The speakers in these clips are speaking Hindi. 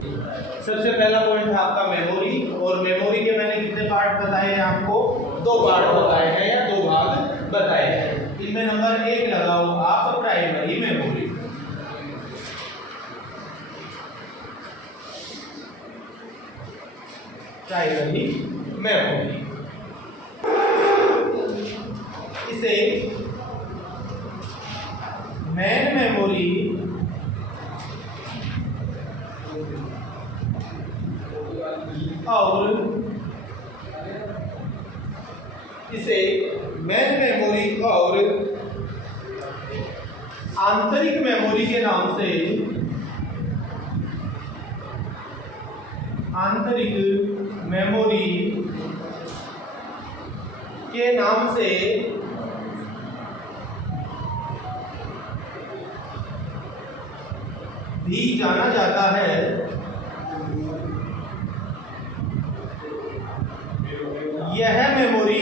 सबसे पहला पॉइंट था आपका मेमोरी, और मेमोरी के मैंने कितने पार्ट बताए हैं आपको? 2 पार्ट बताए हैं या 2 भाग बताए हैं। इनमें नंबर 1 लगाओ आप प्राइमरी मेमोरी। प्राइमरी मेमोरी इसे मेन मेमोरी और इसे मेन मेमोरी और आंतरिक मेमोरी के नाम से, आंतरिक मेमोरी के नाम से भी जाना जाता है। यह मेमोरी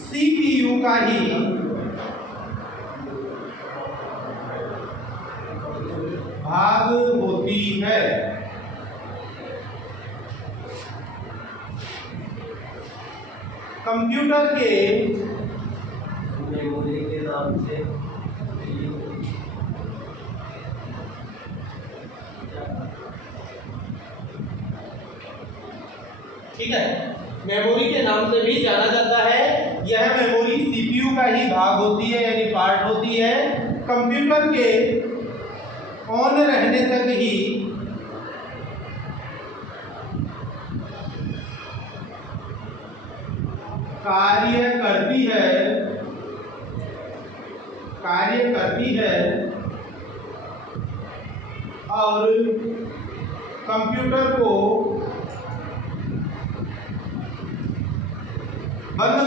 सीपीयू का ही भाग होती है। कंप्यूटर के मेमोरी के नाम से ठीक है, मेमोरी के नाम से भी जाना जाता है। यह मेमोरी सीपीयू का ही भाग होती है यानी पार्ट होती है। कंप्यूटर के ऑन रहने तक ही कार्य करती है और कंप्यूटर को बंद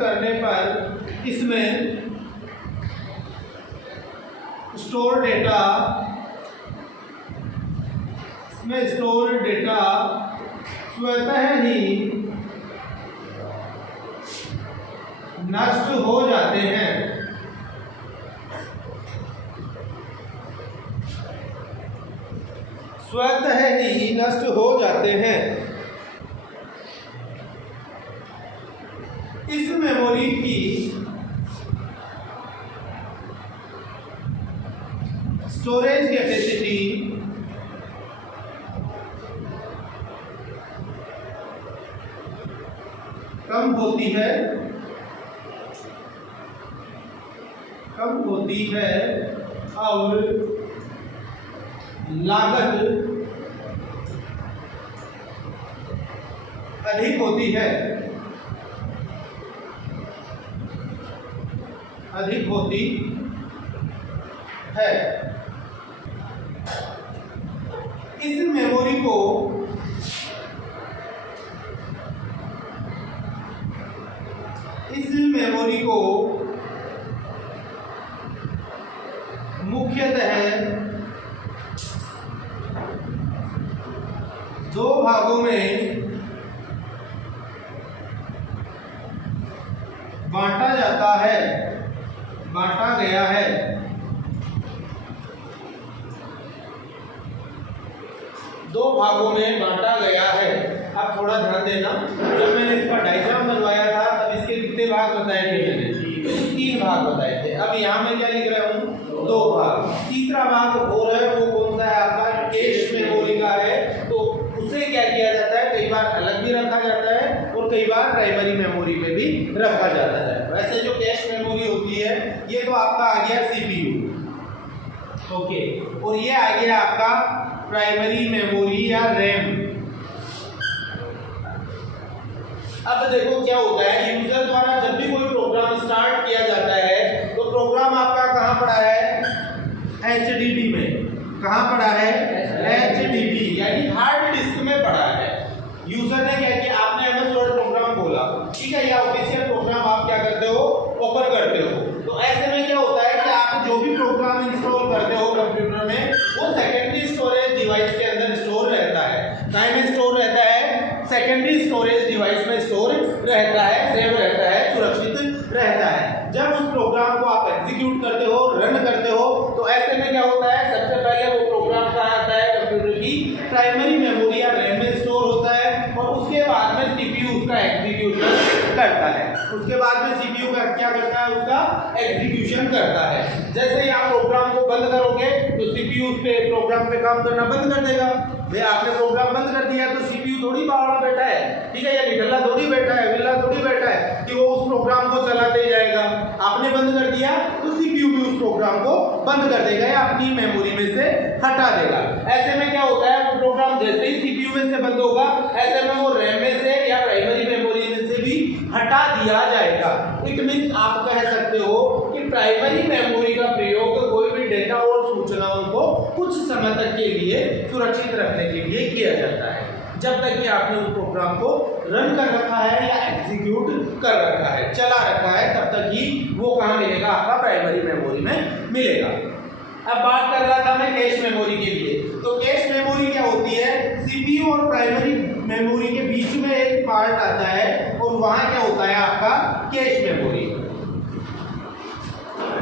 करने पर इसमें स्टोर डेटा स्वतः ही नष्ट हो जाते हैं। स्वतः ही नष्ट हो जाते हैं। इस मेमोरी की स्टोरेज कैपेसिटी कम होती है और लागत अधिक होती है। इस मेमोरी को मुख्यतः 2 भागों में बांटा गया है। अब थोड़ा ध्यान देना, जब मैंने इसका डायग्राम बनवाया था तब इसके कितने भाग बताए थे? मैंने 3 भाग बताए थे। अब यहाँ मैं क्या लिख रहा हूँ? 2 भाग। तीसरा भाग और है, वो कौन सा है आपका? कैश मेमोरी का है। तो उसे क्या किया जाता है? कई बार अलग भी रखा जाता है और कई बार प्राइमरी मेमोरी में भी रखा जाता है। वैसे जो कैश मेमोरी होती है ये तो आपका आ गया सीपीयू, ओके, और ये आ गया आपका प्राइमरी मेमोरी या रैम। अब देखो क्या होता है, यूजर द्वारा जब भी कोई प्रोग्राम स्टार्ट किया जाता है तो प्रोग्राम आपका कहाँ पड़ा है? एचडीडी में। कहाँ पड़ा है? एचडीडी यानी हार्ड डिस्क में पड़ा है। यूजर ने क्या किया? आपने एमएस वर्ड प्रोग्राम खोला, ठीक है, या ऑफिशियल प्रोग्राम आप क्या करते हो? ओपन करते हो। तो ऐसे में क्या होता है कि आप जो भी प्रोग्राम इंस्टॉल करते हो कंप्यूटर में रहता है, सेव रहता है, सुरक्षित रहता है। जब उस प्रोग्राम को आप एग्जीक्यूट करते हो, रन करते हो, तो ऐसे में क्या होता है, सबसे पहले वो प्रोग्राम कहाँ आता है, कंप्यूटर की प्राइमरी मेमोरी या रैम में स्टोर होता है और उसके बाद में सीपीयू उसका एग्जीक्यूशन करता है। उसके बाद में सीपीयू का क्या करता है, उसका एग्जीक्यूशन करता है। जैसे ही आप प्रोग्राम को बंद करोगे तो सीपीयू उस पे प्रोग्राम पे काम करना बंद कर देगा। भाई आपने प्रोग्राम बंद कर दिया तो सीपीयू थोड़ी बाहर बैठा है, ठीक है, या निकलना थोड़ी बैठा है, विल्ला थोड़ी बैठा है कि वो उस प्रोग्राम को चलाते ही जाएगा। आपने बंद कर दिया तो सीपीयू भी उस प्रोग्राम को बंद कर देगा या अपनी मेमोरी में से हटा देगा। ऐसे में क्या होता है, वो प्रोग्राम जैसे ही सीपीयू में से बंद होगा, ऐसे में वो रैम में से या प्राइमरी मेमोरी में से भी हटा दिया जाएगा। इट मींस आप कह सकते हो कि प्राइमरी मेमोरी का प्रयोग कोई भी डेटा और सूचनाओं को कुछ समय तक के लिए सुरक्षित रखने के लिए किया जाता है, जब तक कि आपने उस प्रोग्राम को रन कर रखा है या एग्जीक्यूट कर रखा है, चला रखा है, तब तक ही वो कहाँ मिलेगा, आपका प्राइमरी मेमोरी में मिलेगा। अब बात कर रहा था मैं कैश मेमोरी के लिए। तो कैश मेमोरी क्या होती है, सीपीयू और प्राइमरी मेमोरी के बीच में एक पार्ट आता है और वहां क्या होता है आपका कैश मेमोरी।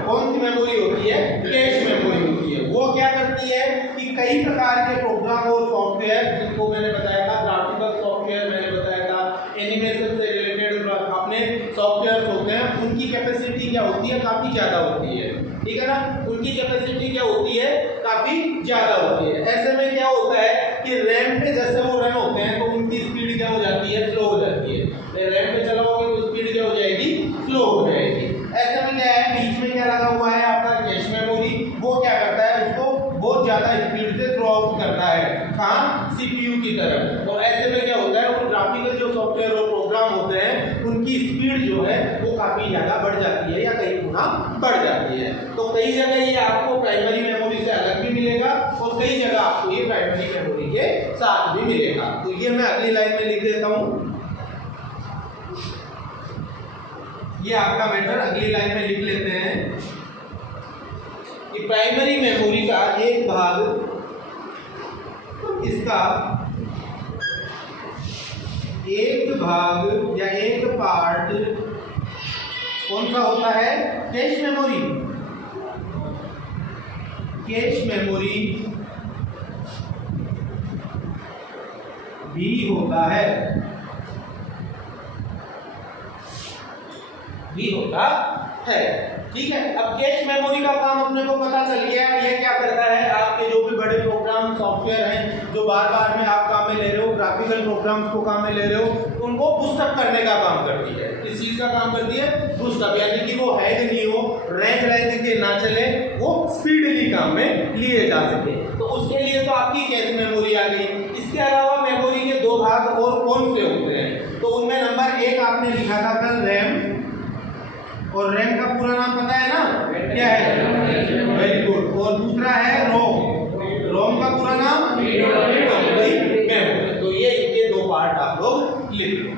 कौन सी मेमोरी होती है, कैश मेमोरी होती है। वो क्या करती है कि कई प्रकार के प्रोग्राम और सॉफ्टवेयर, जिनको मैंने बताया था, ग्राफिकल सॉफ्टवेयर मैंने बताया था, एनिमेशन से रिलेटेड अपने सॉफ्टवेयर होते हैं, उनकी कैपेसिटी क्या होती है, काफी ज्यादा होती है, ठीक है ना, उनकी कैपेसिटी क्या होती है, काफी ज्यादा होती है। ऐसे में क्या होता है कि रैम पे जैसे वो रन होते हैं तो उनकी स्पीड क्या हो जाती है, स्लो हो जाती है। रैम पे चलाओगे तो स्पीड क्या हो जाएगी, स्लो हो जाएगी। ऐसे में क्या है, बीच में क्या लगा हुआ है आपका कैश मेमोरी, वो क्या करता है, उसको बहुत ज्यादा स्पीड से थ्रो आउट करता है, कहाँ, सीपीयू की तरफ। और ऐसे में क्या होता है, वो ग्राफिकल जो सॉफ्टवेयर और प्रोग्राम होते हैं उनकी स्पीड जो है वो काफी ज्यादा बढ़ जाती है या कई गुना बढ़ जाती है। तो कई जगह ये आपको प्राइमरी मेमोरी से अलग भी मिलेगा और कई जगह आपको ये प्राइमरी मेमोरी के साथ भी मिलेगा। तो ये मैं अगली लाइन में लिख देता हूँ, ये आपका मेथड अगली लाइन में लिख लेते हैं कि प्राइमरी मेमोरी का एक भाग, इसका एक भाग या एक पार्ट कौन सा होता है, कैश मेमोरी। कैश मेमोरी भी होता है, भी होता है, ठीक है। अब कैश मेमोरी का काम अपने को पता चल गया, ये क्या करता है, आपके जो भी बड़े प्रोग्राम सॉफ्टवेयर हैं जो बार बार में आप काम में ले रहे हो, ग्राफिकल प्रोग्राम्स को काम में ले रहे हो, उनको बूस्टअप करने का काम करती है। किस चीज का काम करती है, बूस्टअप, यानी कि वो हैंग नहीं हो, रैंक के ना चले, वो स्पीडली काम में लिए जा सके। तो उसके लिए तो आपकी कैश मेमोरी आ गई। इसके अलावा मेमोरी के दो भाग और कौन से होते हैं, तो उनमें नंबर एक आपने लिखा था कल रैम, और रैम का पूरा नाम पता है ना, क्या है, वेरी गुड। और दूसरा है रोम, रोम का पूरा नाम मेमोरी। तो ये इनके दो पार्ट आप लोग लिख लो,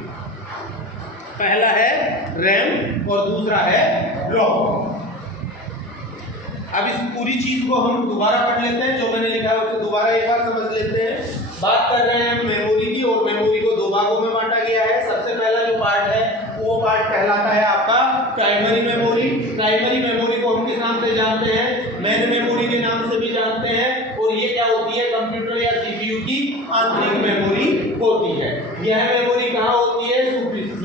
पहला है रैम और दूसरा है रोम। अब इस पूरी चीज को हम दोबारा पढ़ लेते हैं, जो मैंने लिखा है उसे दोबारा एक बार समझ लेते हैं। बात कर रहे हैं मेमोरी की, और मेमोरी को दो भागों में बांटा गया है। सबसे पहला जो पार्ट है वो पार्ट कहलाता है आपका प्राइमरी मेमोरी। प्राइमरी मेमोरी को हम किस नाम से जानते हैं, मेन मेमोरी के नाम से भी जानते हैं। और ये क्या होती है, कंप्यूटर या सीपीयू की आंतरिक मेमोरी होती है। यह मेमोरी कहाँ होती है,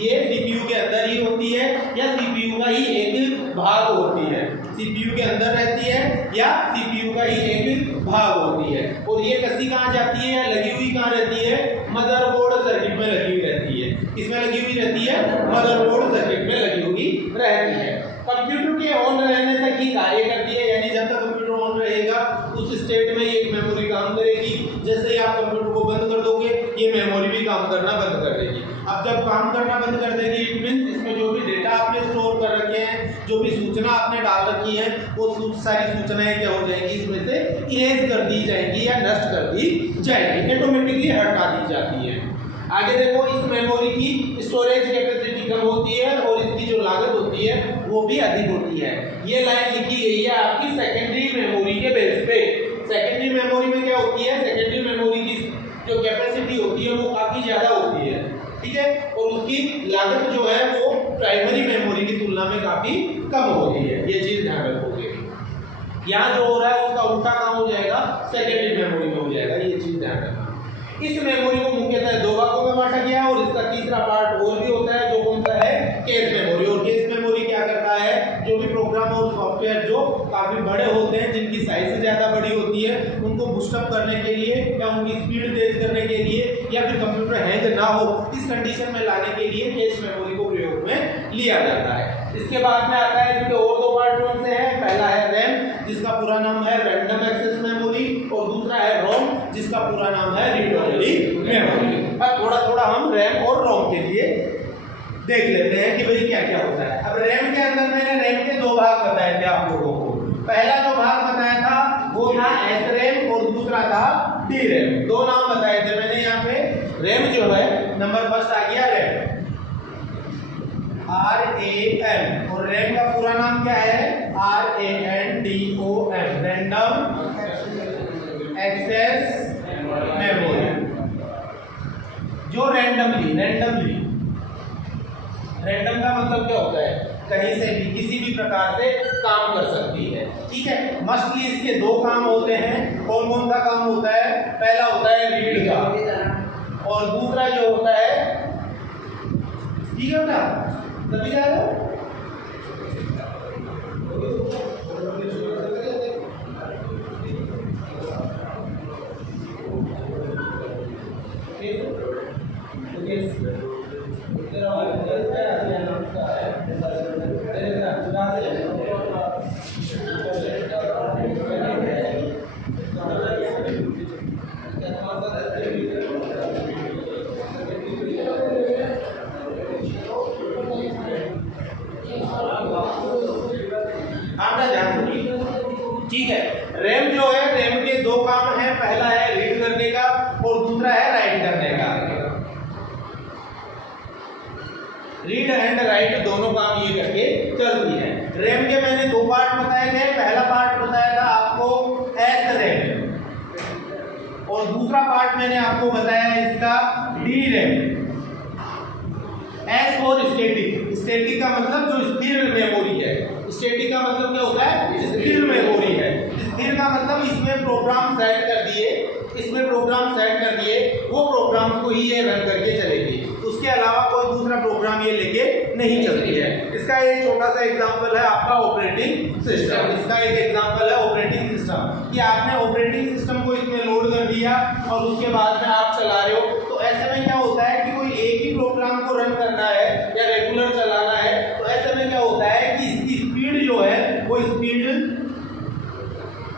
ये सीपीयू के अंदर ही होती है या सीपीयू का ही एक भाग होती है, सीपीयू के अंदर रहती है या सीपीयू का ही एक भाग होती है। और ये कसी कहाँ जाती है या लगी हुई कहाँ रहती है, मदरबोर्ड सर्किट में लगी हुई रहती है। किसमें लगी हुई रहती है, मदरबोर्ड सर्किट में लगी हुई रहती है। कंप्यूटर के ऑन रहने तक ही कार्य करती है, यानी जब तक कंप्यूटर ऑन रहेगा उस स्टेट में ये मेमोरी काम करेगी। जैसे ही आप कंप्यूटर को बंद कर दोगे ये मेमोरी भी काम करना बंद कर देगी। अब जब काम करना बंद कर देगी, इट मींस इसमें जो भी डेटा आपने स्टोर कर रखे हैं, जो भी सूचना आपने डाल रखी है, वो सारी सूचनाएं क्या हो जाएंगी, इसमें से इरेज कर दी जाएंगी या नष्ट कर दी जाएंगी, ऑटोमेटिकली हटा दी जाती है। आगे देखो, इस मेमोरी की स्टोरेज कैपेसिटी कम होती है और इसकी जो लागत होती है वो भी अधिक होती है। ये लाइन लिखी गई है आपकी सेकेंडरी मेमोरी के बेस पे। सेकेंडरी मेमोरी में क्या होती है, सेकेंडरी मेमोरी की जो कैपेसिटी होती है वो काफी ज्यादा होती है, ठीक ठीक है, और उसकी लागत जो है वो प्राइमरी मेमोरी की तुलना में काफी कम होती है, ये चीज ध्यान रखोगे। यहाँ जो हो रहा है उसका उल्टा काम हो जाएगा, सेकेंडरी मेमोरी में हो जाएगा, ये चीज ध्यान रखना। इस मेमोरी को मुख्यतः दो भागों में बांटा गया है और इसका तीसरा पार्ट और भी होता है जो कौन सा है, केस मेमोरी। और केस मेमोरी क्या करता है, जो भी प्रोग्राम और सॉफ्टवेयर जो काफी बड़े होते हैं, जिनकी साइज ज्यादा बड़ी होती है, उनको बूस्टअप करने के लिए या उनकी स्पीड तेज करने के लिए या फिर कंप्यूटर हैंग ना हो, इस कंडीशन में लाने के लिए केस मेमोरी को प्रयोग में लिया जाता है। इसके बाद में आता है, इसके और दो पार्ट कौन से हैं, पहला है रैम जिसका पूरा नाम है रैंडम एक्सेस मेमोरी, और दूसरा है रोम जिसका पूरा नाम है रीड ओनली मेमोरी। अब थोड़ा थोड़ा हम रैम और रोम के लिए देख लेते हैं कि भाई क्या क्या होता है। अब रैम के अंदर मैंने रैम के दो भाग बताए थे आप लोगों को। पहला जो भाग बताया था वो था एस रैम और दूसरा था डी रैम, दो नाम बताए थे मैंने यहाँ पे। रैम जो है नंबर फर्स्ट आ गया रैम, RAM, और रैम का पूरा नाम क्या है, RANDOM, रैंडम एक्सेस मेमोरी। जो रैंडम का मतलब क्या होता है, कहीं से भी किसी भी प्रकार से काम कर सकती है, ठीक है। मस्टली इसके दो काम होते हैं, कौन कौन सा काम होता है, पहला होता है रीड का और दूसरा जो होता है, ठीक है बेटा सभी जा रहे हो, ठीक है। रैम जो है, रैम के दो काम हैं, पहला है रीड करने का और दूसरा है राइट करने का। रीड एंड राइट दोनों काम ये करके चलती है। रैम के मैंने दो पार्ट बताए थे, पहला पार्ट बताया था आपको एस रैम और दूसरा पार्ट मैंने आपको बताया इसका डी रैम। एस और स्टैटिक, स्टैटिक का मतलब जो स्थिर मेमोरी है, स्टैटिक का मतलब क्या होता है, स्थिर मेमोरी है। स्थिर का मतलब इसमें प्रोग्राम सेट कर दिए, इसमें प्रोग्राम सेट कर दिए, वो प्रोग्राम को ही ये रन करके चलेगी, उसके अलावा कोई दूसरा प्रोग्राम ये लेके नहीं चलती है। इसका एक छोटा सा एग्जांपल है आपका ऑपरेटिंग सिस्टम। इसका एक एग्जांपल है ऑपरेटिंग सिस्टम कि आपने ऑपरेटिंग सिस्टम को इसमें लोड कर दिया और उसके बाद में आप चला रहे हो, तो ऐसे में क्या होता है कि कोई एक ही प्रोग्राम को रन करना है या रेगुलर चलाना है, तो ऐसे में क्या होता है कि इसकी स्पीड जो है वो स्पीड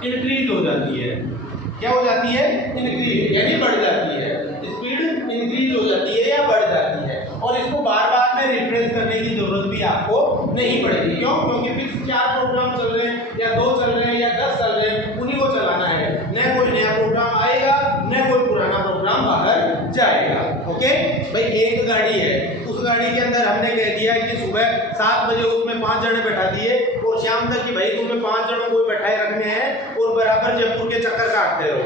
इंक्रीज हो जाती है। क्या हो जाती है, इंक्रीज, यानी बढ़ जाती है, स्पीड इंक्रीज हो जाती है या बढ़ जाती है। और इसको बार बार में रिफ्रेश करने की जरूरत भी आपको नहीं पड़ेगी। क्यों, क्योंकि फिक्स 4 प्रोग्राम चल रहे हैं या 2 चल रहे हैं या 10 चल रहे हैं, उन्हीं को चलाना है, न कोई नया प्रोग्राम आएगा न कोई पुराना प्रोग्राम बाहर जाएगा। ओके भाई, एक गाड़ी है, उस गाड़ी के अंदर हमने कह दिया कि सुबह 7 बजे उसमें 5 जने बैठा दिए और शाम तक कि भाई तुम्हें 5 जनों को बैठाए रखने हैं और बराबर जयपुर के चक्कर काटते रहो,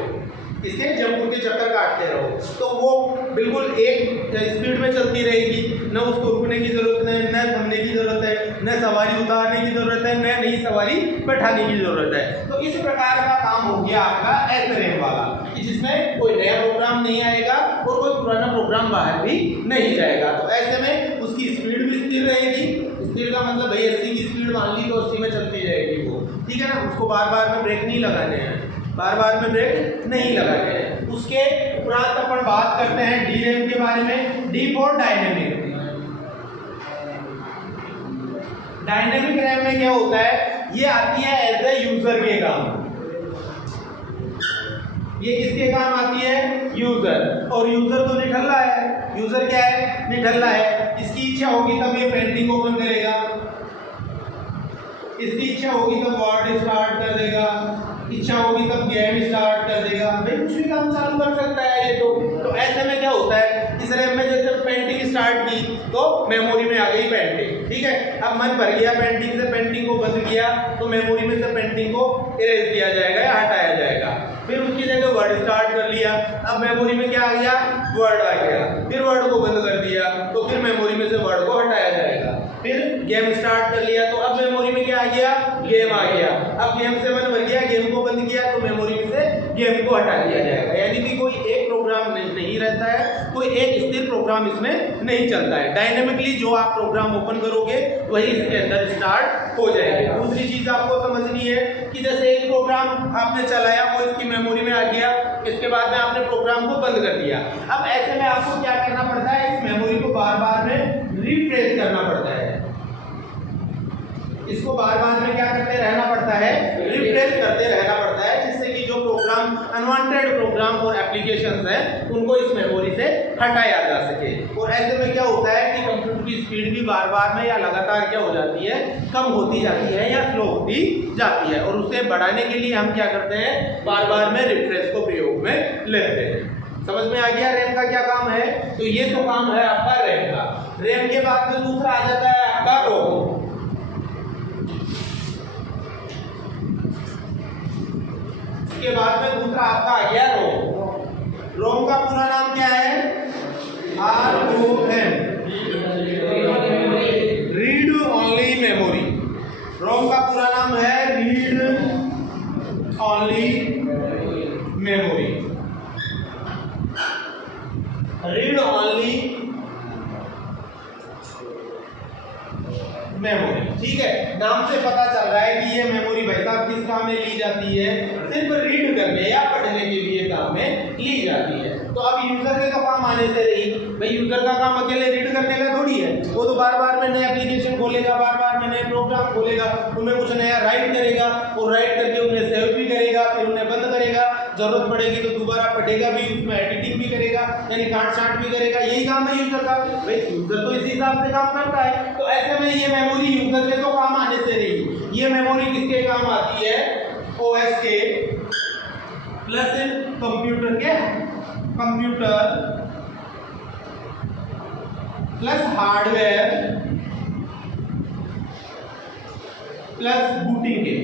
इसके जयपुर के चक्कर काटते रहो, तो वो बिल्कुल एक स्पीड में चलती रहेगी, न उसको रुकने की जरूरत है, न थमने की जरूरत है, न सवारी उतारने की जरूरत है, न नई सवारी बैठाने की जरूरत है। तो इस प्रकार का काम हो गया आपका एस रैम वाला, कि जिसमें कोई नया प्रोग्राम नहीं आएगा और कोई पुराना प्रोग्राम बाहर भी नहीं जाएगा। तो ऐसे में उसकी स्पीड भी स्थिर रहेगी। स्थिर का मतलब भाई 80 की स्पीड मान ली तो 80 में चलती जाएगी वो, ठीक है ना। उसको बार बार में ब्रेक नहीं लगाने हैं, बार बार में ब्रेक नहीं लगाते हैं। उसके उपरांत अपन बात करते हैं डी रैम के बारे में। D for dynamic. Dynamic RAM में क्या होता है, ये आती है एज ए यूजर के काम। ये किसके काम आती है, यूजर। और यूजर तो निठल्ला है। यूजर क्या है, निठल्ला है। इसकी इच्छा होगी तब ये पेंटिंग ओपन करेगा, इसकी इच्छा होगी तब वर्ड स्टार्ट कर देगा, इच्छा होगी तब गेम स्टार्ट कर देगा, भाई कुछ भी काम चालू कर सकता है ये तो ऐसे में क्या होता है, इस रैम में जैसे पेंटिंग स्टार्ट की तो मेमोरी में आ गई पेंटिंग, ठीक है। अब मन भर गया पेंटिंग से, पेंटिंग को बंद किया तो मेमोरी में से पेंटिंग को इरेज किया जाएगा या हटाया जाएगा। फिर उसकी जगह वर्ड स्टार्ट कर लिया, अब मेमोरी में क्या आ गया, वर्ड आ गया, फिर वर्ड को बंद कर दिया तो फिर मेमोरी में से वर्ड को हटाया जाएगा। फिर गेम स्टार्ट कर लिया तो अब मेमोरी में क्या आ गया, गेम आ गया, अब गेम से मन भर गया, गेम को बंद किया तो मेमोरी में से गेम को हटा दिया जाएगा। यानी कि कोई एक प्रोग्राम नहीं रहता है, कोई एक स्थिर प्रोग्राम इसमें नहीं चलता है। डायनेमिकली जो आप प्रोग्राम ओपन करोगे वही इसके अंदर स्टार्ट हो जाएगा। दूसरी चीज आपको समझनी है कि जैसे एक प्रोग्राम आपने चलाया, वो इसकी मेमोरी में आ गया, इसके बाद में आपने प्रोग्राम को बंद कर दिया। अब ऐसे में आपको क्या करना पड़ता है, इस मेमोरी को बार बार में रिफ्रेश करना पड़ता है, इसको बार बार में क्या करते रहना पड़ता है, रिफ्रेश करते रहना पड़ता है, जिससे कि जो प्रोग्राम अनवांटेड प्रोग्राम और एप्लीकेशंस हैं उनको इस मेमोरी से हटाया जा सके। और ऐसे में क्या होता है कि कंप्यूटर की स्पीड भी बार बार में या लगातार क्या हो जाती है, कम होती जाती है या स्लो होती जाती है। और उसे बढ़ाने के लिए हम क्या करते हैं, बार बार में रिफ्रेश को प्रयोग में लेते हैं। समझ में आ गया रैम का क्या काम है? तो ये तो काम है आपका रैम का। रैम के बाद में दूसरा आ जाता है आपका रोम। इसके बाद में दूसरा आपका आ गया रोम। रोम का पूरा नाम क्या है, ROM, रीड ओनली मेमोरी। रोम का पूरा नाम है read only memory, read only memory. ठीक है, नाम से पता चल रहा है कि ये मेमोरी भाई साहब किस काम में ली जाती है, सिर्फ रीड करने या पढ़ने के लिए काम में ली जाती है। तो अब यूजर के तो काम आने से रही, भाई यूजर का काम अकेले रीड करने का थोड़ी है, वो तो बार बार में नए एप्लीकेशन खोलेगा, बार बार में नए प्रोग्राम खोलेगा, उनमें कुछ नया राइट करेगा और राइट करके उन्हें सेव भी करेगा, फिर उन्हें बंद करेगा, जरूरत पड़ेगी तो दोबारा पढ़ेगा भी, उसमें एडिटिंग भी करेगा, यानी काट छांट भी करेगा। यही काम है यूजर का, भाई यूजर तो इसी हिसाब से काम करता है। तो ऐसे में ये मेमोरी यूजर के तो काम आने से रही, ये मेमोरी किसके काम आती है, OS के प्लस कंप्यूटर के, computer plus hardware plus booting के,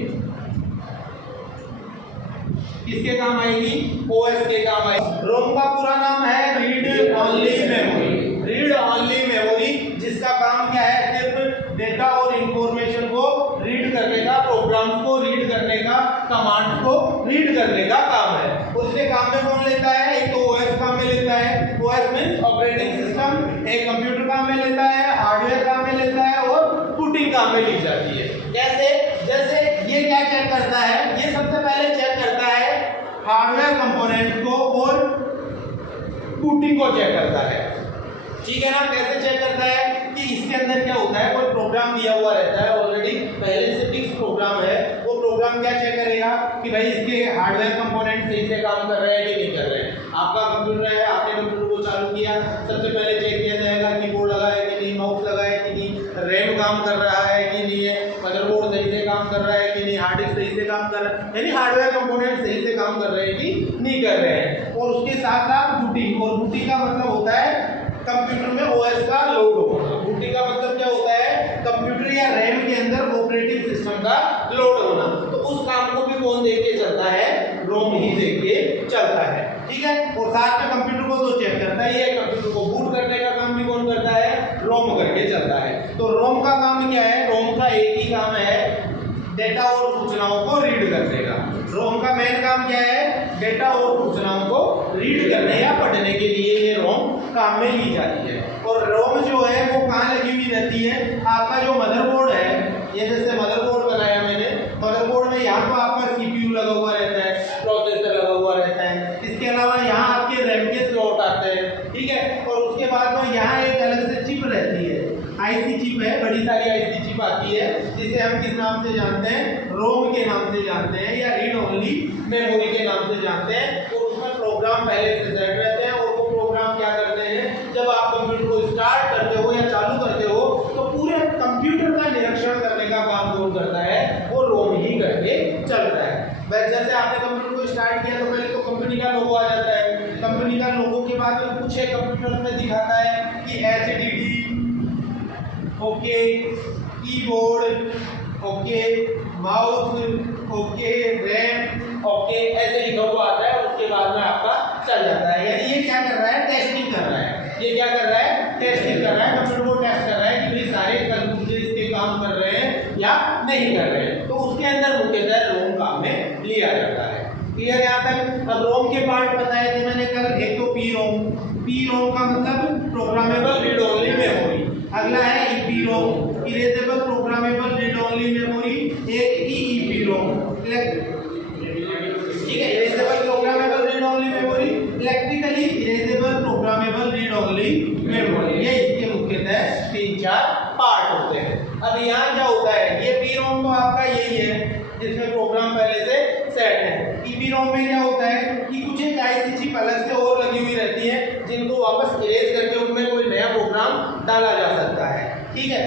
किसके काम आएगी, OS के काम आएगी। रोम का पूरा नाम है read only memory, read only memory, जिसका काम क्या है, सिर्फ डेटा और इंफॉर्मेशन को रीड करने का, प्रोग्राम्स को रीड करने का, कमांड्स को रीड करने का काम है। उसके काम में कौन लेता है, एक तो OS काम में लेता है, OS मींस ऑपरेटिंग सिस्टम, एक कंप्यूटर काम में लेता है, हार्डवेयर काम में लेता है और बूटिंग काम में ली जाती है। कैसे, जैसे ये क्या चेक करता है, ये सबसे पहले चेक करता है हार्डवेयर कंपोनेंट्स को और बूटिंग को चेक करता है। ठीक है ना, कैसे चेक करता है कि इसके अंदर क्या होता है, कोई प्रोग्राम दिया हुआ रहता है ऑलरेडी, पहले से फिक्स प्रोग्राम है, वो प्रोग्राम क्या चेक करेगा कि भाई इसके हार्डवेयर कंपोनेंट सही से काम कर रहे हैं कि नहीं कर रहे हैं। आपका कंप्यूटर है, आपने कंप्यूटर को चालू किया, सबसे पहले चेक किया जाएगा कीबोर्ड लगा है कि नहीं, माउस लगा है कि नहीं, रैम काम कर रहा है कि नहीं है, मदरबोर्ड सही से काम कर रहा है कि नहीं, हार्ड डिस्क सही से काम कर रहा है, यानी हार्डवेयर कंपोनेंट सही से काम कर रहे हैं कि नहीं कर रहे हैं। और उसके साथ साथ बूटिंग, और बूटिंग का मतलब होता है कंप्यूटर में OS का लोड होना। बूटिंग का मतलब क्या होता है, कंप्यूटर या रैम के अंदर ऑपरेटिंग सिस्टम का लोड होना। तो उस काम को भी कौन देख के चलता है, रोम ही देख के चलता है। ठीक है, और साथ में कंप्यूटर को तो चेक करता ही है, कंप्यूटर को बूट करने का काम भी कौन करता है, रोम करके चलता है। तो रोम का काम क्या है, रोम का एक ही काम है, डेटा और सूचनाओं को रीड करने का। रोम का मेन काम क्या है, डेटा और सूचनाओं को रीड करने या पढ़ने के लिए ये रोम काम में ली जाती है। और रोम जो है वो कहाँ लगी हुई रहती है, आपका जो मदरबोर्ड है, ये जैसे मदरबोर्ड बनाया मैंने, मदरबोर्ड में यहाँ पर आपका CPU लगा हुआ रहता है, प्रोसेसर लगा हुआ रहता है, इसके अलावा यहाँ आपके रैम के स्लॉट आते हैं। ठीक है, और उसके बाद में यहाँ एक अलग से चिप रहती है, IC चिप है, बड़ी सारी IC चिप आती है, जिसे हम किस नाम से जानते हैं, रोम के नाम से जानते हैं या रीड ओनली मेमोरी के नाम से जानते हैं। और उसमें प्रोग्राम पहले से सेट रहते हैं, और वो प्रोग्राम क्या करते हैं, जब आप कंप्यूटर को स्टार्ट करते हो या चालू करते हो तो पूरे कंप्यूटर का निरीक्षण करने का काम कौन करता है, वो रोम ही करके चलता है। जैसे आपने कंप्यूटर को स्टार्ट किया तो पहले तो कंपनी का लोगो आ जाता है, कंपनी का लोगो के बाद में कुछ एक कंप्यूटर में दिखाता है कि HDD okay, keyboard okay, mouse okay, RAM okay ऐसे लिखा हुआ आता है, उसके बाद में आपका चल जाता है। यानी ये क्या कर रहा है, टेस्टिंग कर रहा है। ये क्या कर रहा है, टेस्टिंग कर रहा है, कंप्यूटर को टेस्ट कर रहा है कि भाई सारे कंप्यूटर इसके काम कर रहे हैं या नहीं कर रहे हैं। तो उसके अंदर मुख्यतः रोम काम में लिया जाता है। क्लियर यहाँ तक। अब रोम के पार्ट बताए थे मैंने कल, एक तो पी रोम का मतलब प्रोग्रामेबल रीड ओनली मेमोरी, अगला है EPROM erasable programmable read only memory, एक ईपीरोम ठीक है, erasable programmable read only memory, electrically erasable programmable read only memory. ये इसके मुख्यतः 3-4 पार्ट होते हैं। अब यहाँ क्या होता है, ये पीरोम तो आपका यही है जिसमें प्रोग्राम पहले से सेट है। ईपीरोम में क्या होता है कि कुछ एक ऐसी चिप अलग से और लगी हुई रहती है जिनको वापस इरेज करके उनमें कोई नया प्रोग्राम डाला जा सकता है। ठीक है,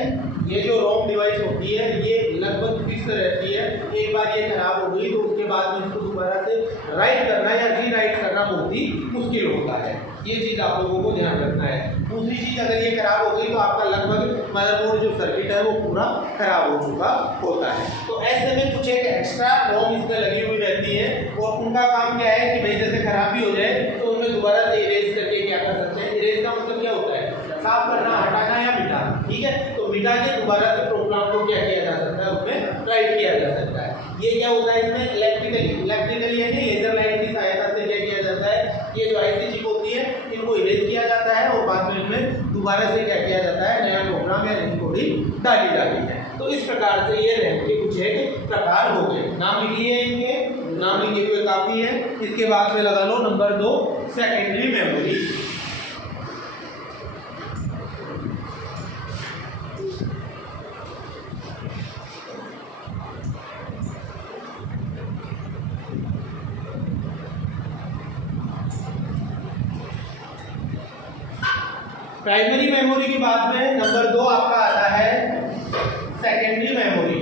ये जो रोम डिवाइस होती है ये लगभग फिक्स रहती है। एक बार ये खराब हो गई तो उसके बाद में इसको दोबारा से राइट करना या रीराइट करना बहुत ही मुश्किल होता है। ये चीज़ आप लोगों को ध्यान रखना है। दूसरी चीज़, अगर ये खराब हो गई तो आपका लगभग मदरबोर्ड जो सर्किट है वो पूरा खराब हो चुका होता है। तो ऐसे में कुछ एक एक्स्ट्रा रोम इसमें लगी हुई रहती है और उनका काम क्या है कि भाई जैसे खराब भी हो जाए तो उनमें दोबारा से इरेज करके क्या कर सकते हैं। इरेज का मतलब क्या होता है, साफ करना, हटाना या मिटाना। ठीक है, तो मिटा के दोबारा से प्रोग्राम को क्या किया जा सकता है, उसमें राइट किया जा सकता है। ये क्या होता है इसमें इलेक्ट्रिकली यानी लेजर लाइट की सहायता से क्या किया जाता है, ये जो आईसी चिप होती है इनको इरेज किया जाता है और बाद में इनमें दोबारा से क्या किया जाता है, नया प्रोग्राम या नई कोडिंग डाली जाती है। तो इस प्रकार से ये रैम के कुछ एक प्रकार हो गए। नाम लिख लिए इनके, नाम लिखे हुए काफी है। इसके बाद में लगा लो number 2 secondary memory. Primary memory के बाद में नंबर 2 आपका आता है सेकेंडरी मेमोरी।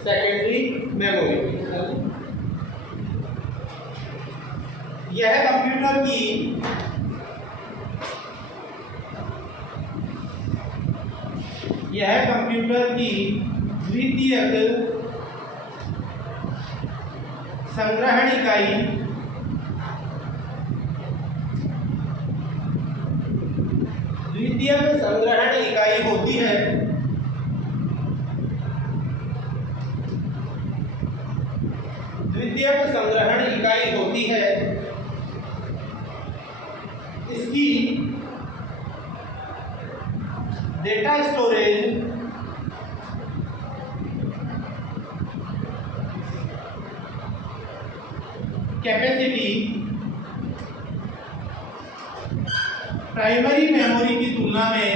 सेकेंडरी मेमोरी यह कंप्यूटर की द्वितीयक संग्रहण इकाई होती है। द्वितीयक संग्रहण इकाई होती है। इसकी data storage capacity primary memory की तुलना में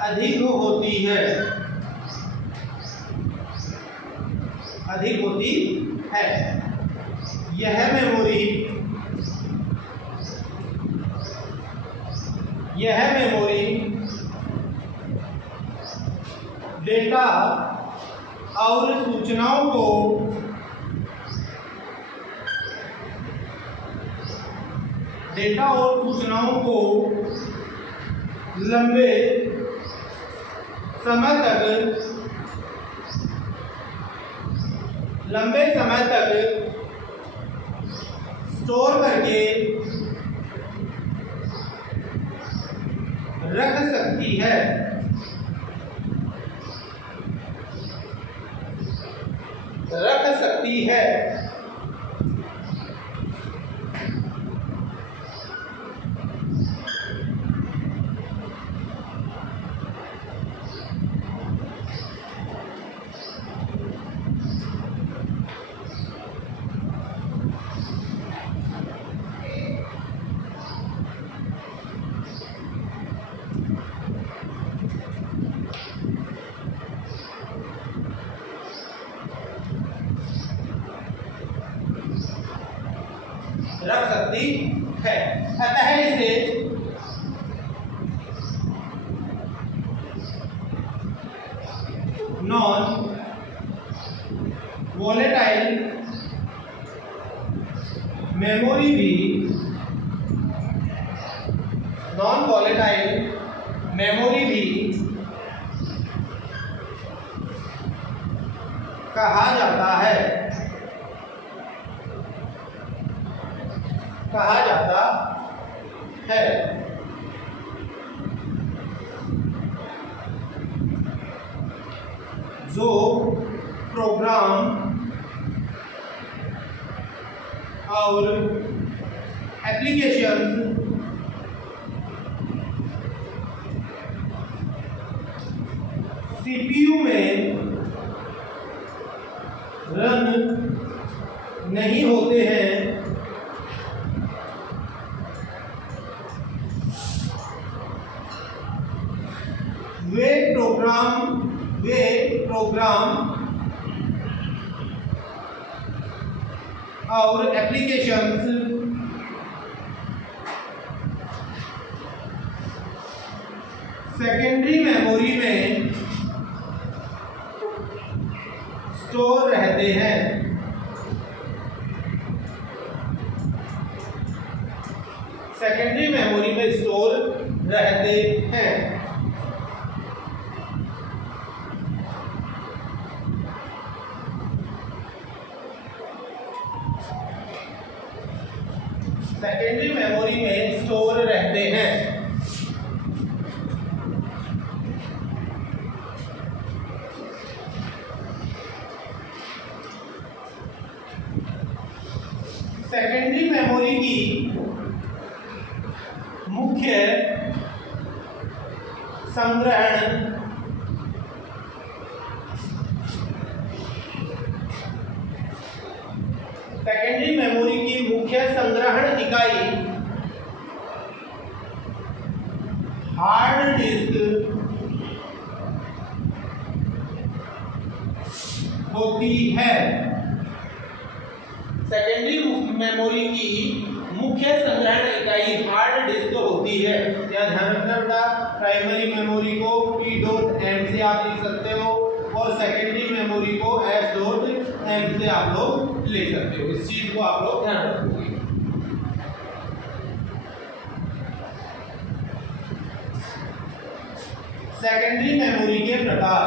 अधिक होती है। यह मेमोरी डेटा और सूचनाओं को लंबे समय तक स्टोर करके रख सकती है। रख सकती है। अतः इसे नॉन वॉलेटाइल मेमोरी भी नॉन वॉलेटाइल मेमोरी भी कहा जाता है जो प्रोग्राम और एप्लीकेशंस सीपीयू में रन नहीं होते हैं वे प्रोग्राम और एप्लीकेशंस सेकेंडरी मेमोरी में स्टोर रहते हैं। सेकेंडरी मेमोरी में स्टोर रहते हैं। सेकेंडरी मेमोरी में स्टोर रहते हैं। सेकेंडरी मेमोरी की मुख्य संग्रहण सेकेंडरी मेमोरी की मुख्य संग्रहण इकाई हार्ड डिस्क होती है। सेकेंडरी मेमोरी की मुख्य संग्रहण इकाई हार्ड डिस्क होती है। यहाँ ध्यान रखना बेटा, प्राइमरी मेमोरी को P.M से आप लिख सकते हो और सेकेंडरी मेमोरी को S.M से आप लोग लिख सकते हो। इस चीज को आप लोग ध्यान रखोगे। सेकेंडरी मेमोरी के प्रकार।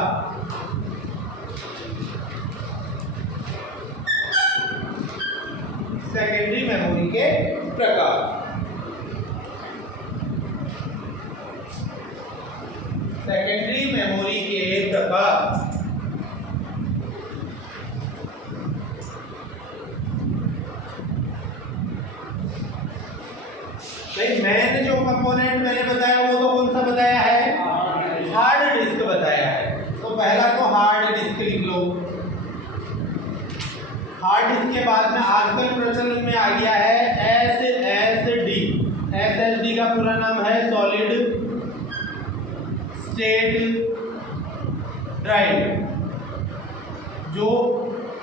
सेकेंडरी मेमोरी के प्रकार। सेकेंडरी मेमोरी के प्रकार मैंने जो कंपोनेंट मैंने बताया वो तो कौन सा बताया है? हार्ड डिस्क बताया है। तो पहला तो हार्ड डिस्क लिख लो। हार्ड डिस्क के बाद में आजकल प्रचलन में आ गया है SSD। SSD का पूरा नाम है सॉलिड स्टेट ड्राइव, जो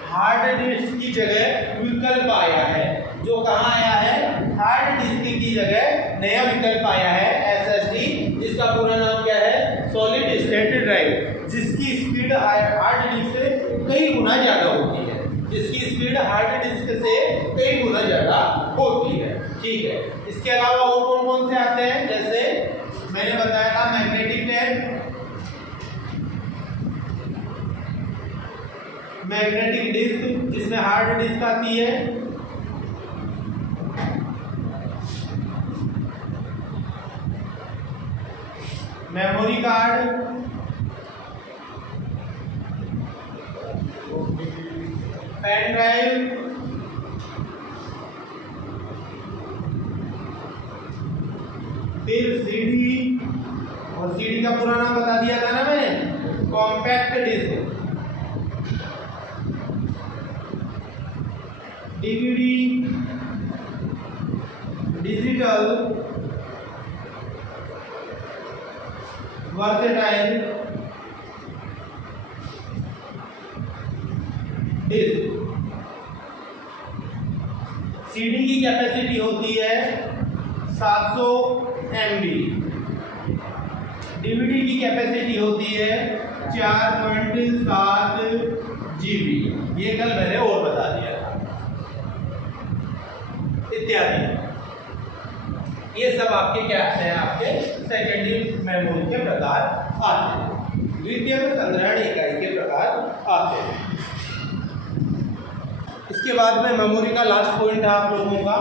हार्ड डिस्क की जगह विकल्प आया है। जो कहाँ आया है? हार्ड डिस्क की जगह नया विकल्प आया है SSD, जिसका पूरा नाम क्या है? सॉलिड स्टेट ड्राइव, जिसकी स्पीड हार्ड डिस्क से कई गुना ज्यादा होती है। जिसकी स्पीड हार्ड डिस्क से कई गुना ज्यादा होती है। ठीक है, इसके अलावा और कौन कौन से आते हैं? जैसे मैंने बताया था मैग्नेटिक टेप, मैग्नेटिक डिस्क जिसमें हार्ड डिस्क आती है, मेमोरी कार्ड, पेन ड्राइव, फिर सीडी, और सीडी का पूरा नाम बता दिया था ना मैंने, compact disc, DVD, digital, versatile disc. CD की कैपेसिटी होती है 700 MB, डीवीडी की कैपेसिटी होती है 4.7 GB, ये कल मैंने और बता दिया था, इत्यादि। ये सब आपके क्या आते हैं, आपके सेकेंडरी मेमोरी के प्रकार आते हैं, द्वितीय में संग्रहण इकाई के प्रकार आते हैं। इसके बाद में मेमोरी का लास्ट पॉइंट है आप लोगों का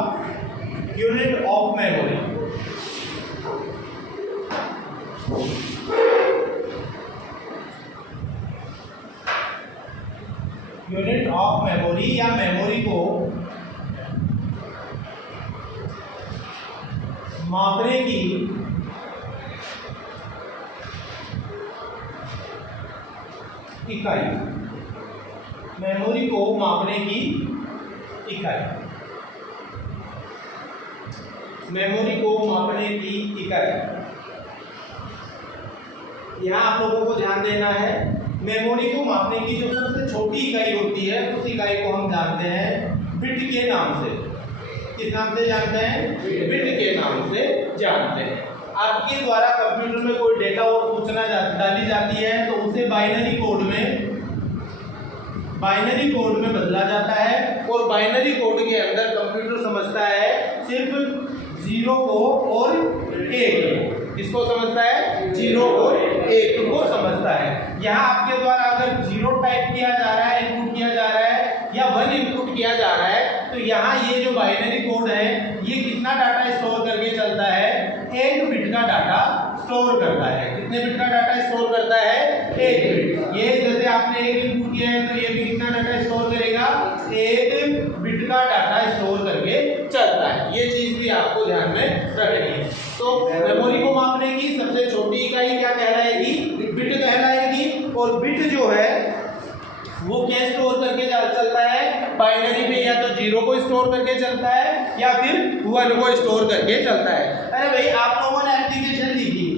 unit of memory. Unit of memory या मेमोरी को मापने की इकाई, मेमोरी को मापने की इकाई, मेमोरी को मापने की इकाई। यहां आप लोगों को ध्यान देना है, मेमोरी को मापने की जो सबसे छोटी इकाई होती है उस इकाई को हम जानते हैं बिट के नाम से। किस नाम से जानते हैं? बिट के नाम से जानते हैं। आपके द्वारा कंप्यूटर में कोई डेटा और सूचना डाली जाती है तो उसे बाइनरी कोड में बदला जाता है, और बाइनरी कोड के अंदर कंप्यूटर समझता है सिर्फ 0 को और 1। किसको समझता है? 0 और 1 को समझता है। यहाँ आपके द्वारा अगर 0 टाइप किया जा रहा है, इनपुट किया जा रहा है, या 1 इनपुट किया जा रहा है, तो यहाँ ये जो बाइनरी कोड है ये कितना डाटा स्टोर करके चलता है? 1 बिट का डाटा स्टोर करता है। कितने बिट का डाटा स्टोर करता है? 1 बिट। ये जैसे आपने 1 इनपुट किया है तो ये भी कितना डाटा स्टोर करेगा? 1 बिट का डाटा स्टोर करके चलता है। ये चीज भी आपको ध्यान में रखनी है। तो मेमोरी को मापने की सबसे छोटी इकाई क्या कहलाएगी? बिट कहलाएगी। और बिट जो है वो क्या स्टोर करके चलता है? बाइनरी में या तो 0 को स्टोर करके चलता है या फिर 1 को स्टोर करके चलता है। अरे भाई आप लोगों ने एप्लीकेशन लिखी,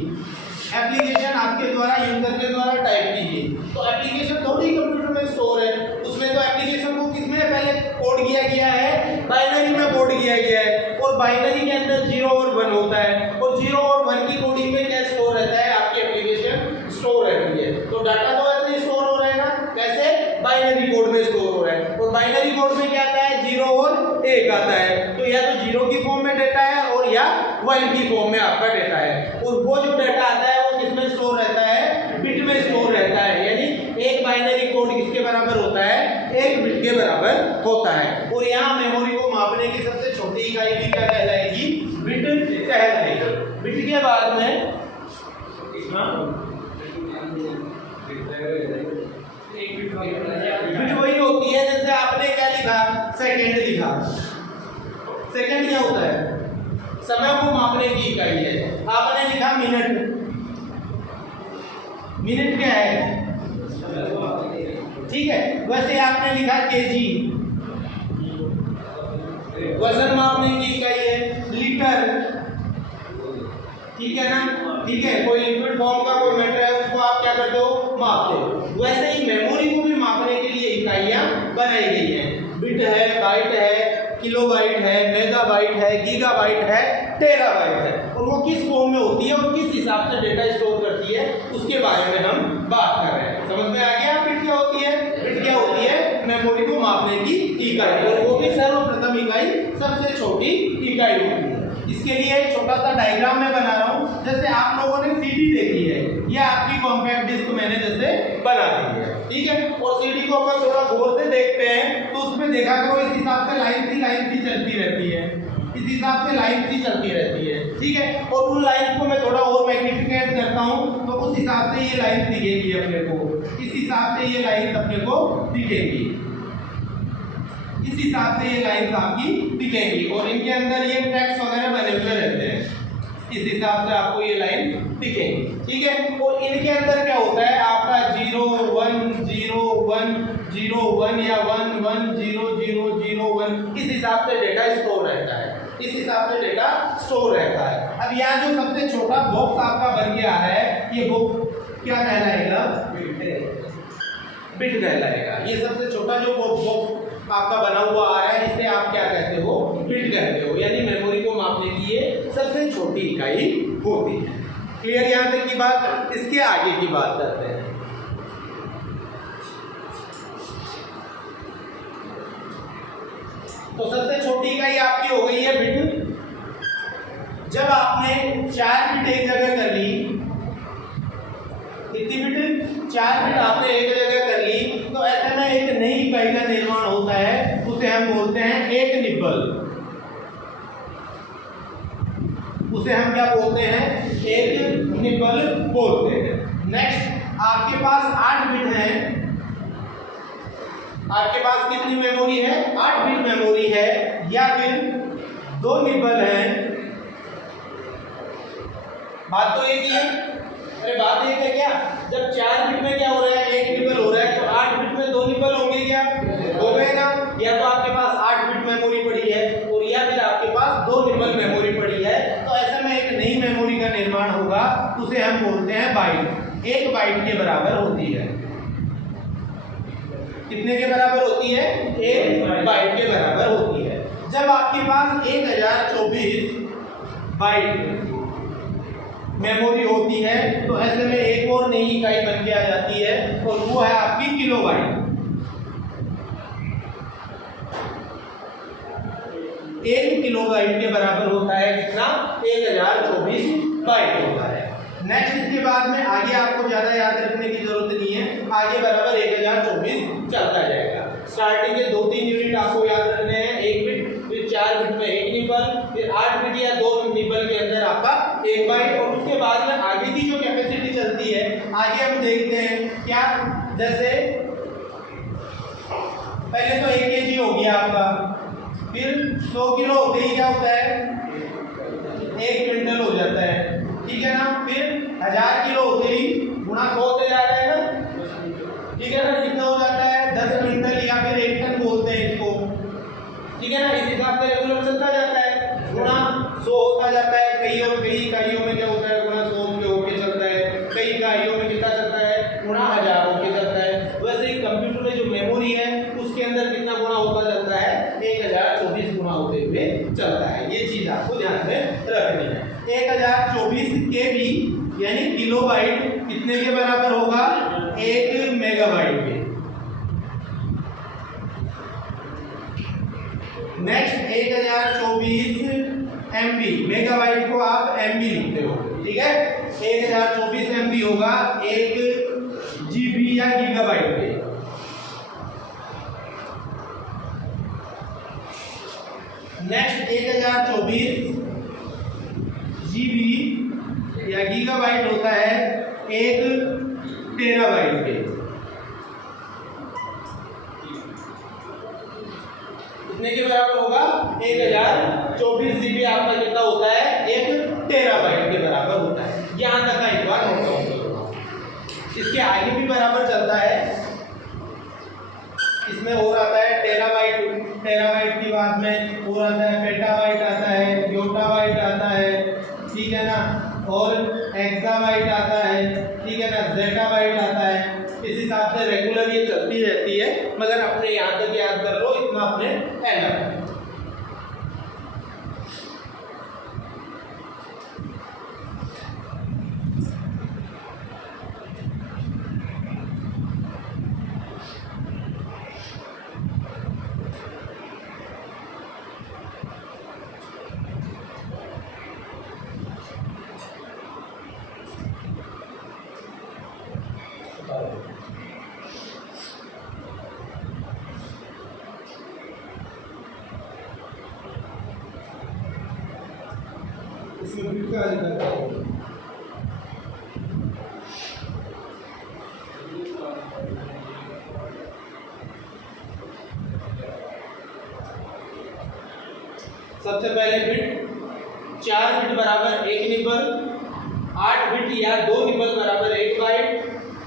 एप्लीकेशन आपके द्वारा यूजर के द्वारा टाइप की गई, तो एप्लीकेशन थोड़ी कंप्यूटर में स्टोर है। उसमें तो एप्लीकेशन को किसमें पहले कोड किया गया है? बाइनरी में कोड किया गया है। और बाइनरी के अंदर 0 और 1 होता है, और 0 और 1 की कोडिंग में क्या स्टोर रहता है? आपकी एप्लीकेशन स्टोर रहती है। तो डाटा तो ऐसे स्टोर हो रहा है ना, कैसे? बाइनरी कोड में स्टोर हो रहा है। और बाइनरी कोड में क्या आता है? 0 और 1 आता है। तो या तो 0 की फॉर्म में डेटा है और या 1 की फॉर्म में आपका डेटा है। और वो जो डेटा आता है वो किसमें स्टोर रहता है? बिट में स्टोर रहता है। यानी एक बाइनरी कोड किसके बराबर होता है? 1 बिट के बराबर होता है। और यहाँ मेमोरी को मापने की सबसे छोटी इकाई भी क्या कहलाएगी? बिट कहलाएगी। बिट के बाद में बिट वही होती है जैसे आपने क्या लिखा? सेकंड लिखा। सेकंड क्या होता है? समय को मापने की इकाई है। आपने लिखा मिनट। मिनट क्या है? ठीक है। वैसे आपने लिखा केजी, वजन मापने की इकाई है लीटर। ठीक है ना? ठीक है। कोई लिक्विड फॉर्म का कोई मैटर है उसको आप क्या करते हो? मापते हो। वैसे ही मेमोरी को भी मापने के लिए इकाइयां बनाई गई हैं। बिट है, बाइट है, किलोबाइट है, मेगाबाइट है, गीगाबाइट है, टेराबाइट है। और वो किस फॉर्म में होती है और किस हिसाब से डेटा स्टोर करती है उसके बारे में हम बात कर रहे हैं। समझ में आ गया? बिट क्या होती है? बिट क्या होती है? मेमोरी को मापने की इकाई, और वो भी सर्वप्रथम इकाई सबसे छोटी इकाई होती है। इसके लिए एक छोटा सा डायग्राम मैं बना रहा हूं। जैसे आप लोगों ने सीडी देखी है, ये आपकी कॉम्पैक्ट डिस्क मैंने जैसे बना दी है, ठीक है। और सीडी को अगर थोड़ा गौर से देखते हैं तो उसमें देखा करो इस हिसाब से लाइन सी चलती रहती है, इस हिसाब से लाइन सी चलती रहती है, ठीक है। और उन लाइन को मैं थोड़ा और मैग्निफिकेट करता हूं तो उस हिसाब से ये लाइन दिखेगी अपने को, इस हिसाब से ये लाइन अपने को दिखेगी, इस हिसाब से ये लाइंस आपकी दिखेंगी। और इनके अंदर ये ट्रैक्स वगैरह बने हुए रहते हैं, इस हिसाब से आपको ये लाइन दिखेंगी, ठीक है। और इनके अंदर क्या होता है? आपका 0 1 0 1 0 1 या 1 1 0 0 0 1 इस हिसाब से डेटा स्टोर रहता है, इस हिसाब से डेटा स्टोर रहता है। अब यहाँ जो सबसे छोटा बॉक्स आपका बन के आ रहा है, ये बॉक्स क्या कहलाएगा? बिट कहलाएगा। ये सबसे छोटा जो बॉक्स आपका बना हुआ आ रहा है इसे आप क्या कहते हो? बिट कहते हो। यानी मेमोरी को मापने की ये सबसे छोटी इकाई होती है। क्लियर यहाँ तक की बात? इसके आगे की बात करते हैं। तो सबसे छोटी इकाई आपकी हो गई है बिट। जब आपने 4 बिट एक जगह कर ली, कितनी बिट? 4 बिट आपने एक जगह कर ली, तो ऐसे में एक नई इकाई का निर्माण होता है, उसे हम बोलते हैं एक निब्बल। उसे हम क्या बोलते हैं? एक निब्बल बोलते हैं। नेक्स्ट आपके पास 8 बिट है। आपके पास कितनी मेमोरी है? 8 बिट मेमोरी है, या फिर 2 निब्बल है। बात तो एक ही है। अरे बात एक है क्या? जब 4 बिट में क्या हो रहा है? एक निब्बल हो रहा है, तो 8 बिट में 2 निब्बल होंगे क्या? हो गए ना? या तो आपके पास 8 बिट मेमोरी पड़ी है, और या फिर आपके पास 2 निब्बल मेमोरी पड़ी है, तो ऐसे में एक नई मेमोरी का निर्माण होगा, उसे हम बोलते हैं बाइट। 1 बाइट के बराबर होती है। कितने के बराबर होती है? 1 बाइट के बराबर होती है। जब आपके पास 1024 बाइट मेमोरी होती है, तो ऐसे में एक और नई इकाई बन के आ जाती है, और वो है आपकी किलोबाइट। 1 किलोबाइट के बराबर होता है कितना? 1024 बाइट होता है। नेक्स्ट इसके बाद में आगे आपको ज्यादा याद रखने की जरूरत नहीं है, आगे बराबर 1024 चलता जाएगा। स्टार्टिंग के 2-3 यूनिट आपको याद रखने हैं, 1 बिट, फिर 4 बिट में 1 निब्बल, फिर 8 बिट या 2 निब्बल के अंदर आपका 1 बाइट, और उसके बाद में आगे की जो कैपेसिटी चलती है, आगे हम देखते हैं क्या। जैसे पहले तो 1 kg हो गया आपका, फिर 100 किलो होते ही क्या होता है? 1 क्विंटल हो जाता है, ठीक है ना। फिर 1000 किलो होते ही गुणा 100 होते जा रहा है ना, ठीक है ना। कितना हो जाता है? 10 क्विंटल, या फिर 1 टन बोलते हैं इसको, ठीक है ना। इस हिसाब से रेगुलर चलता जाता है, गुणा 100 होता जाता है। कई इकाइयों में क्या होता है? गुणा 100 के होके चलता है। कई इकाइयों में कितना चलता है? गुणा 1000 होके चलता है। वैसे ही कंप्यूटर में जो मेमोरी है, उसके अंदर कितना गुणा होता जाता है? 1024 गुणा होते हुए चलता है। ये चीज आपको ध्यान में रखनी है। 1024 KB यानी किलोबाइट कितने के बराबर होगा? 1 मेगाबाइट के। नेक्स्ट 1024 MB, मेगाबाइट को आप MB लिखते हो, ठीक है। 1024 MB होगा 1 GB या गीगाबाइट के। नेक्स्ट 1024 GB या गीगाबाइट होता है 1 टेराबाइट के। कितने के बराबर होगा? 1024 GB आपका कितना होता है? 1 टेराबाइट के बराबर होता है। यहां तक एक बार नोट डाउन करो। इसके आगे भी बराबर चलता है, इसमें और आता है टेराबाइट। टेराबाइट की बाद में और आता है पेटाबाइट आता है, योटाबाइट आता है, ठीक है ना, और एक्साबाइट आता है, ठीक है ना, जेटाबाइट आता है। इस हिसाब से रेगुलर ये चलती रहती है, मगर अपने यहाँ तक याद कर लो, इतना अपने एनफ। इसमें बिट का अधिकार है। सबसे पहले बिट 4 बिट बराबर 1 निब्बल, 8 बिट या 2 निब्बल बराबर 1 बाइट,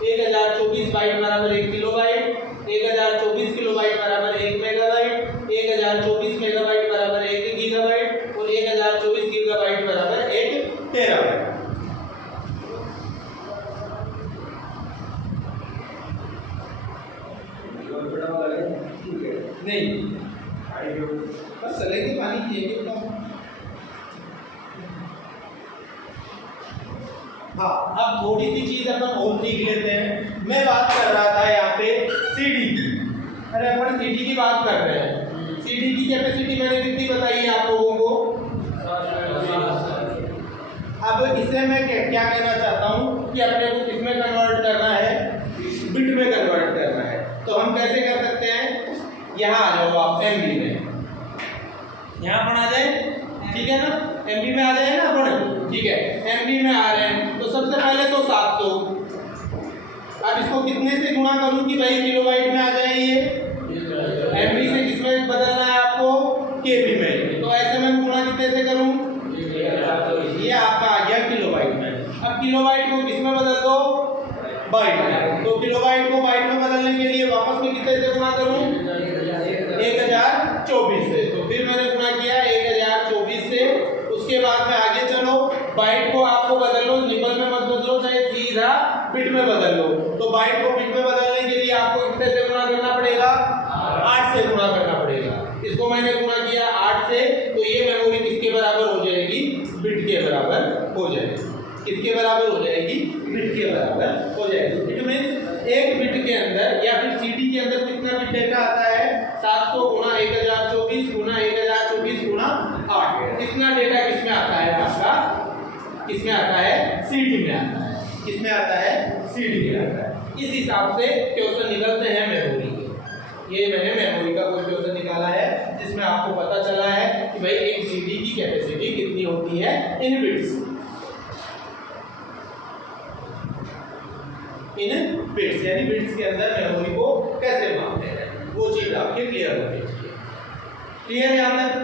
1024 बाइट बराबर 1 किलोबाइट, 1024 किलोबाइट बराबर 1 मेगाबाइट, 1024 मेगाबाइट बराबर 1 गीगाबाइट, और 1024 गीगाबाइट बराबर 1 टेराबाइट। नहीं बस चलेंगे, पानी पिएंगे तो। हाँ, अब थोड़ी सी चीज अपन और सीख लेते हैं। मैं बात कर रहा था यहाँ पे सीडी की। अरे अपन सीडी की बात कर रहे हैं। सीडी की कैपेसिटी मैंने कितनी बताई है आप लोगों को? अब इसे मैं क्या कहना चाहता हूँ कि अपने को किसमें कन्वर्ट करना है? बिट में कन्वर्ट करना है। तो हम कैसे कर सकते हैं? यहाँ आ जाओ आप एमबी में, यहाँ पर आ जाए, ठीक है ना? एमबी में आ जाए ना अपन, ठीक है। एमबी में आ रहे हैं तो सबसे पहले तो 700। अब इसको कितने से गुणा करूँ कि भाई किलोबाइट में आ जाए? ये एमबी से किसमें बदलना है आपको? केबी में। तो ऐसे में गुणा कितने से करूँ? ये आपका आ गया किलोबाइट में। अब किलोबाइट को किसमें बदल दो? बाइट में। तो किलोबाइट को बाइट में बदलने के लिए वापस में कितने से गुणा करूं? 1024 से। तो फिर मैंने गुणा किया 1024 से। उसके बाद में आगे चलो, बाइट को आपको बदल लो, निबल में मत बदलो, चाहे सीधा बिट में बदल लो। तो बाइट को बिट में बदलने के लिए आपको कितने से गुणा करना पड़ेगा? 8 से गुणा करना पड़ेगा। इसको मैंने गुणा किया 8 से, तो ये मेमोरी किसके बराबर हो जाएगी? बिट के बराबर हो जाएगी। किसके बराबर हो जाएगी? बिट के बराबर हो जाएगी। इट मींस एक बिट के अंदर या फिर सीडी के अंदर कितना बिट डेटा आता है? 700 गुणा 1024 गुणा 1024 गुणा 8। कितना डेटा किसमें आता है आपका? किसमें आता है? सीडी में आता है। किसमें आता है? सीडी में आता है। इस हिसाब से क्वेश्चन निकलते हैं मेमोरी के। ये मैंने मेमोरी का कोई क्वेश्चन निकाला है जिसमें आपको पता चला है कि भाई एक सीडी की कैपेसिटी कितनी होती है इन बिट्स। इन बिट्स यानी बिट्स के अंदर मेमोरी को कैसे मापते हैं, वो चीज आपके क्लियर होनी चाहिए। क्लियर है? यहाँ तक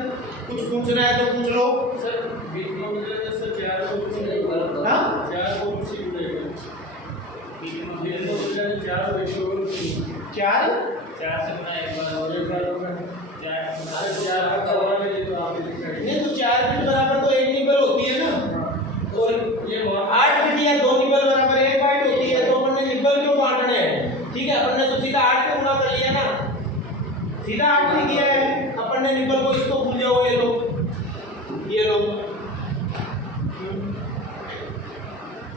कुछ पूछना है तो पूछ लो सर। बिट में मतलब सर 4 को हाँ 4 को कुछ जुड़ेगा। बिट में मतलब 4 रेशियो 4 से बना एक बार और एक बार होगा 4 का बराबर है। तो आप नहीं तो 4 बिट बराबर तो 1 निबल होती है ना, और ये 8 बिट या 2 निबल बराबर 1 बाइट होती है। तो अपन ने निबल क्यों बांटना है? ठीक है, अपन ने तो सीधा 8 से गुणा कर लिया ना, सीधा 8 से किया है। अपन ने निबल को इसको भूल जाओ, ये लो,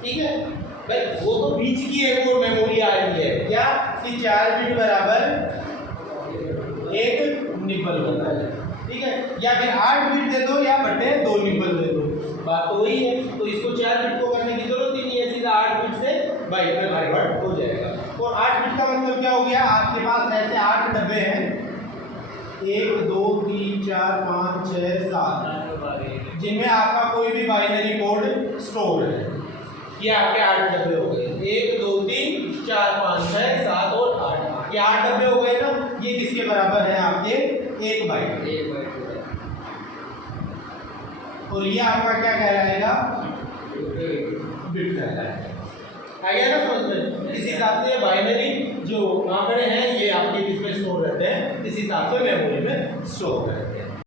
ठीक है भाई। वो तो बीच की एक और मेमोरी आ रही है क्या कि 4 बिट बराबर 1 निबल होता है, ठीक है। या फिर 8 बिट दे दो या बटे 2 निबल दे दो, बात तो वही है। तो इसको 4 बिट को करने की जरूरत ही नहीं है, सीधा 8 बिट से बाइट में कन्वर्ट हो जाएगा। और 8 बिट का मतलब क्या हो गया? आपके पास ऐसे 8 डब्बे हैं, 1 2 3 4 5 6 7, जिनमें आपका कोई भी बाइनरी कोड स्टोर है। ये आपके 8 डब्बे हो गए, 1 2 3 4 5 6 7 और 8। ये 8 डब्बे हो गए ना। ये किसके बराबर है? आपके 1 बाइट। और ये आपका क्या कहलाएगा? बिट कहलाएगा। आ गया ना समझ में? इस हिसाब से बाइनरी जो आंकड़े हैं ये आपके किसमें स्टोर रहते हैं, इस हिसाब से मेमोरी में स्टोर रहते हैं।